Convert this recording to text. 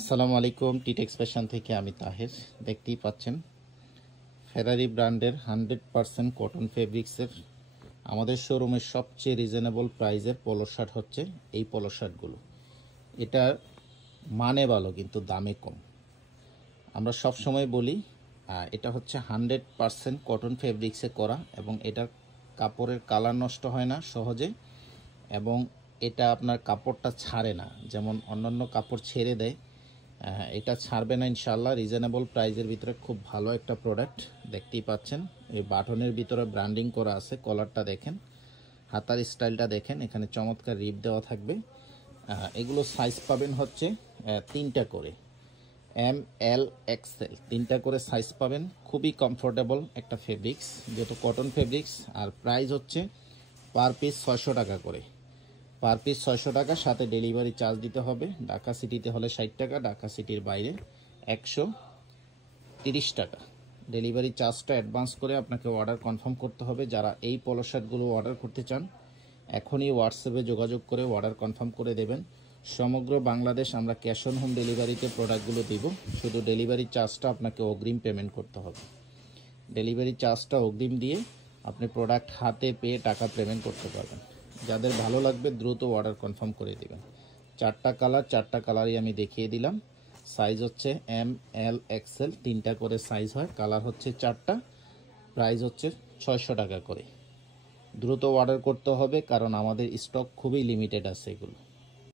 আসসালামু আলাইকুম। টিটেক্স ফ্যাশন থেকে আমি তাহের। দেখতেই পাচ্ছেন ফেরারি ব্র্যান্ডের 100% কটন ফেব্রিক্সের আমাদের শোরুমের সবচেয়ে রিজনেবল প্রাইজের পোলো শার্ট হচ্ছে এই পোলো শার্টগুলো। এটার মানে ভালো কিন্তু দামে কম। আমরা সব সময় বলি এটা হচ্ছে 100% কটন ফেব্রিক্সে করা এবং এটার কাপড়ের কালার নষ্ট হয় না সহজে, এবং এটা আপনার কাপড়টা ছাড়ে না, যেমন অন্যান্য কাপড় ছেড়ে দেয়, এটা ছাড়বে না ইনশাল্লাহ। রিজনেবল প্রাইজের ভিতরে খুব ভালো একটা প্রোডাক্ট। দেখতেই পাচ্ছেন এই বাটনের ভিতরে ব্র্যান্ডিং করা আছে। কলারটা দেখেন, হাতার স্টাইলটা দেখেন, এখানে চমৎকার রিপ দেওয়া থাকবে। এগুলো সাইজ পাবেন হচ্ছে 3টা করে, এম এল এক্সেল 3টা করে সাইজ পাবেন। খুবই কমফোর্টেবল একটা ফেব্রিক্স, যেহেতু কটন ফেব্রিক্স। আর প্রাইস হচ্ছে পার পিস 600 টাকা করে। পার পিস 600 টাকা, সাথে ডেলিভারি চার্জ দিতে হবে। ঢাকা সিটিতে হলে 60 টাকা, ঢাকা সিটির বাইরে 130 টাকা। ডেলিভারি চার্জটা অ্যাডভান্স করে আপনাকে অর্ডার কনফার্ম করতে হবে। যারা এই পোলো শার্টগুলো অর্ডার করতে চান এখনই হোয়াটসঅ্যাপে যোগাযোগ করে অর্ডার কনফার্ম করে দেবেন। সমগ্র বাংলাদেশ আমরা ক্যাশ অন হোম ডেলিভারিতে প্রোডাক্টগুলো দিব। শুধু ডেলিভারি চার্জটা আপনাকে অগ্রিম পেমেন্ট করতে হবে। ডেলিভারি চার্জটা অগ্রিম দিয়ে আপনি প্রোডাক্ট হাতে পেয়ে টাকা পেমেন্ট করতে পারবেন। যাদের ভালো লাগবে দ্রুত অর্ডার কনফার্ম করে দিবেন। 4টা কালার, 4টা কালারই আমি দেখিয়ে দিলাম। সাইজ হচ্ছে এম এল এক্সেল, 3টা করে সাইজ হয়। কালার হচ্ছে 4টা, প্রাইস হচ্ছে 600 টাকা করে। দ্রুত অর্ডার করতে হবে কারণ আমাদের স্টক খুবই লিমিটেড আছে এগুলো।